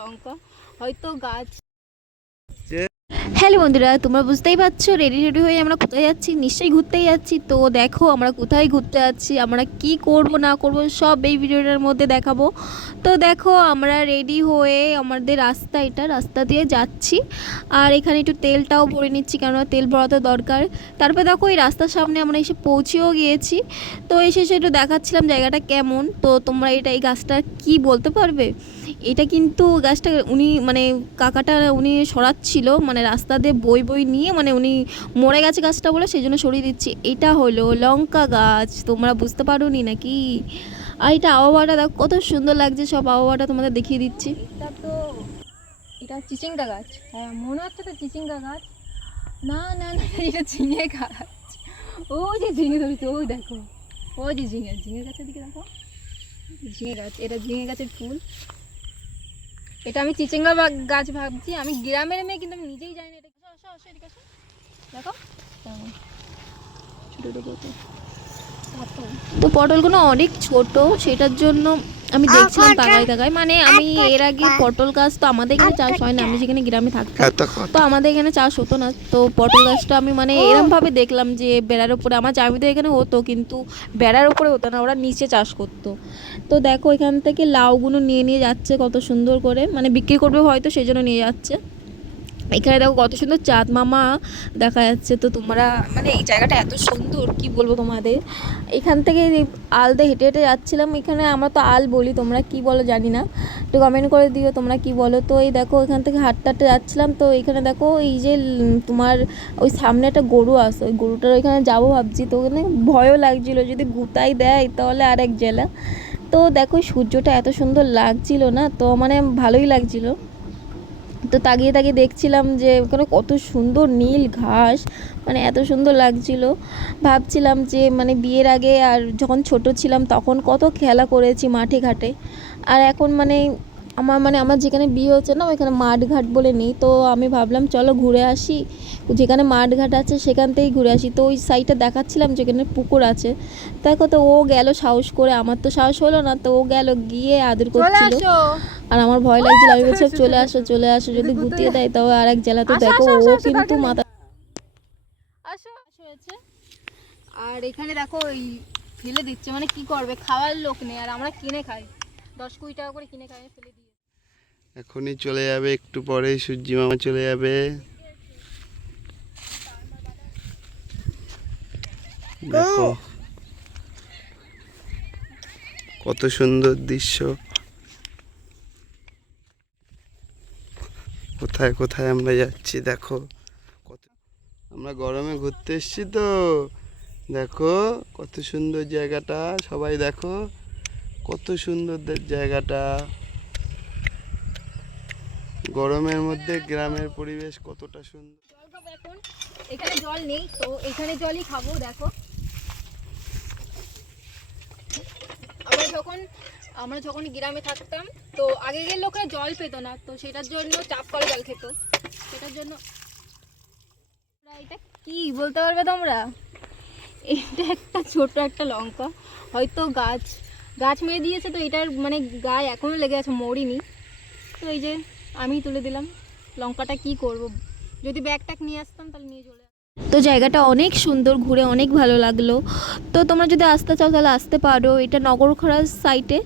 লঙ্কা হয়তো গাছ হ্যালো বন্ধুরা, তোমরা বুঝতেই পারছ রেডি রেডি হয়ে আমরা কোথায় যাচ্ছি? নিশ্চয়ই ঘুরতেই যাচ্ছি। তো দেখো, আমরা কোথায় ঘুরতে যাচ্ছি? আমরা কি করব, না করব, সব এই ভিডিওটার মধ্যে দেখাবো। তো দেখো, আমরা রেডি হয়ে আমাদের রাস্তা এটা, রাস্তা দিয়ে যাচ্ছি। আর এখানে একটু তেলটাও ভরে নিচ্ছি, কেননা তেল ভরা তো দরকার। তারপরে দেখো, এই রাস্তার সামনে আমরা এসে পৌঁছেও গিয়েছি। তো এসে একটু দেখাচ্ছিলাম জায়গাটা কেমন। তো তোমরা এটা, এই গাছটা কি বলতে পারবে? এটা কিন্তু গাছটা উনি মানে কাকাটা, উনি সরাচ্ছিল মানে রাস্তা দিয়ে বই বই নিয়ে মানে উনি মরে গেছে গাছটা বলে সেই জন্য সরিয়ে দিচ্ছি। এটা হলো লঙ্কা গাছ, তোমরা বুঝতে পারো নি নাকি? আর এটা আবহাওয়াটা দেখো, কত সুন্দর লাগছে, সব আবহাওয়াটা তোমাদের দেখিয়ে দিচ্ছি। এটা তো, এটা চিচিঙ্গা গাছ। হ্যাঁ মনে হচ্ছে তো চিচিঙ্গা গাছ। না না না, এটা ঝিঙে গাছ। ও যে ঝিঙে ধরেছে, ওই দেখো। ও যে ঝিঙে ঝিঙে গাছের দিকে দেখো। ঝিঙে গাছ, এটা ঝিঙে গাছের ফুল। এটা আমি চিচিঙ্গা গাছ ভাবছি। আমি গ্রামের মেয়ে, কিন্তু আমি নিজেই জানি না এটা দেখো। ছোটো ছোটো। তো পটলগুলো অনেক ছোট সেটার জন্য আমি দেখছিলাম তাকায় তাকায়। মানে আমি এর আগে পটল গাছ তো আমাদের এখানে চাষ হয় না আমি যেখানে গ্রামে থাকতাম তো আমাদের এখানে চাষ হতো না। তো পটল গাছটা আমি মানে এরম ভাবে দেখলাম যে বেড়ার উপরে আমার জামিতে এখানে হতো কিন্তু বেড়ার উপরে হতো না ওরা নিচে চাষ করতো। তো দেখো এখান থেকে লাউগুলো নিয়ে নিয়ে যাচ্ছে কত সুন্দর করে মানে বিক্রি করবে হয়তো সেই জন্য নিয়ে যাচ্ছে। এখানে দেখো কত সুন্দর চাঁদ মামা দেখা যাচ্ছে। তো তোমরা মানে এই জায়গাটা এত সুন্দর, কি বলব তোমাদের? এখান থেকে আলদে হেঁটে হেঁটে যাচ্ছিলাম, এখানে আমরা তো আল বলি, তোমরা কি বলো জানি না। একটু কমেন্ট করে দিও তোমরা কি বলো। তো এই দেখো, এখান থেকে হাঁটতে হাঁটতে যাচ্ছিলাম, তো এখানে দেখো এই যে তোমার ওই সামনে একটা গরু আছে ওই গরুটার ওইখানে যাব ভাবছি। তো ওখানে ভয়ও লাগছিল, যদি গুতাই দেয় তাহলে আর এক জেলা তো দেখো, সূর্যটা এত সুন্দর লাগছিল না, তো মানে ভালোই লাগছিল। তো তাকিয়ে তাকিয়ে দেখছিলাম যে ওখানে কত সুন্দর নীল ঘাস মানে এত সুন্দর লাগছিল। ভাবছিলাম যে মানে বিয়ের আগে আর যখন ছোট ছিলাম তখন কত খেলা করেছি মাঠে ঘাটে। আর এখন মানে আমার মানে আমার যেখানে বিয়ে হচ্ছে না ওইখানে মাঠ ঘাট বলে নেই। তো আমি ভাবলাম চলো ঘুরে আসি। যেখানে মাঠ ঘাট আছে সেখান থেকেই ঘুরে আসি। তো ওই সাইডটা দেখাচ্ছিলাম যেখানে পুকুর আছে। দেখো তো ও গেল সাহস করে। আমার তো সাহস হলো না তো ও গেল গিয়ে আদর করছিল। আর আমার ভয় লাগছিল আমি বলছিলাম চলে আসো চলে আসো যদি গুতিয়ে দেয় তবে আর এক জেলা তো দেখো ও কিন্তু মাথা আর এখানে দেখো ওই ফেলে দিচ্ছে। মানে কি করবে? খাওয়ার লোক নেই আর আমরা কিনে খাই। দশ কুড়ি টাকা করে কিনে ফেলে দিয়ে। এখনই চলে যাবে, একটু পরেই সূর্যি মামা চলে যাবে। দেখো কত সুন্দর দৃশ্য। কোথায় কোথায় আমরা যাচ্ছি, দেখো। কত আমরা গরমে ঘুরতে এসেছি তো। দেখো কত সুন্দর জায়গাটা, সবাই দেখো। কত সুন্দর জায়গাটা। গরমের মধ্যে গ্রামের পরিবেশ কতটা সুন্দর। এখন। এখানে জল নেই, তো এখানে জলই খাব, দেখো। আমরা যখন আমরা যখন গ্রামে থাকতাম, তো আগেকার লোকরা জল পেতো না, তো সেটার জন্য চাপ কলে জল খেত। সেটার জন্য এটা কি বলতে পারবে তোমরা? এটা একটা ছোট একটা লঙ্কা, হয়তো গাছ। গাছ মেরে দিয়েছে তো এটার মানে গায়ে এখনও লেগে আছে, মরিনি তো এই যে আমি তুলে দিলাম লঙ্কাটা কি করব যদি ব্যাগ ট্যাগ নিয়ে আসতাম তাহলে নিয়ে চলে। তো জায়গাটা অনেক সুন্দর, ঘুরে অনেক ভালো লাগল। তো তোমরা যদি আসতে চাও তাহলে আসতে পারো, এটা নগরখড়ার সাইটে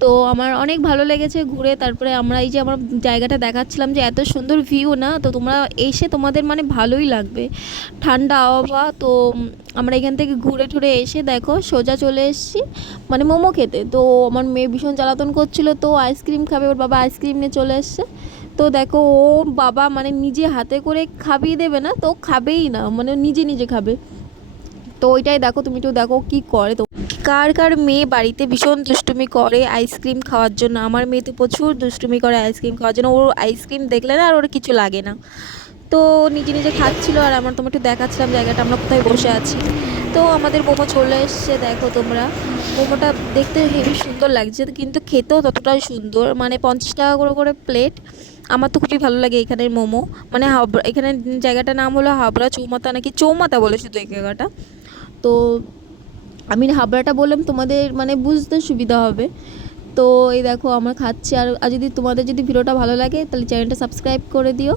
তো আমার অনেক ভালো লেগেছে ঘুরে, তারপরে আমরা এই যে আমার জায়গাটা দেখাচ্ছিলাম যে এত সুন্দর ভিউ না, তো তোমরা এসে তোমাদের মানে ভালোই লাগবে। ঠান্ডা আবহাওয়া, তো আমরা এখান থেকে ঘুরে টুরে এসে দেখো, সোজা চলে এসেছি মানে মোমো খেতে। তো আমার মেয়ে ভীষণ জ্বালাতন করছিল, তো আইসক্রিম খাবে, ওর বাবা আইসক্রিম নিয়ে চলে এসছে। তো দেখো, ও বাবা মানে নিজে হাতে করে খাবিয়ে দেবে না, তো খাবেই না মানে নিজে নিজে খাবে। তো ওইটাই দেখো, তুমি একটু দেখো কি করে তো। কার কার মেয়ে বাড়িতে ভীষণ দুষ্টুমি করে আইসক্রিম খাওয়ার জন্য? আমার মেয়ে তো প্রচুর দুষ্টুমি করে আইসক্রিম খাওয়ার জন্য। ওর আইসক্রিম দেখলে না আর ওর কিছু লাগে না। তো নিজে নিজে খাচ্ছিল আর আমার তোমার একটু দেখাচ্ছিলাম জায়গাটা, আমরা কোথায় বসে আছি। তো আমাদের মোমো চলে এসছে, দেখো তোমরা। মোমোটা দেখতে হেবি সুন্দর লাগছে, কিন্তু খেতেও ততটাই সুন্দর। মানে পঞ্চাশ টাকা করে করে প্লেট আমার তো খুবই ভালো লাগে এখানের মোমো। মানে হাবড়া, এখানের জায়গাটার নাম হলো হাবড়া চৌমাতা নাকি চৌমাতা বলে শুধু এই জায়গাটা। তো আমি হাবড়াটা বললাম, তোমাদের মানে বুঝতে সুবিধা হবে। তো এই দেখো, আমার খাচ্ছি। আর আর যদি তোমাদের যদি ভিডিওটা ভালো লাগে, তাহলে চ্যানেলটা সাবস্ক্রাইব করে দিও।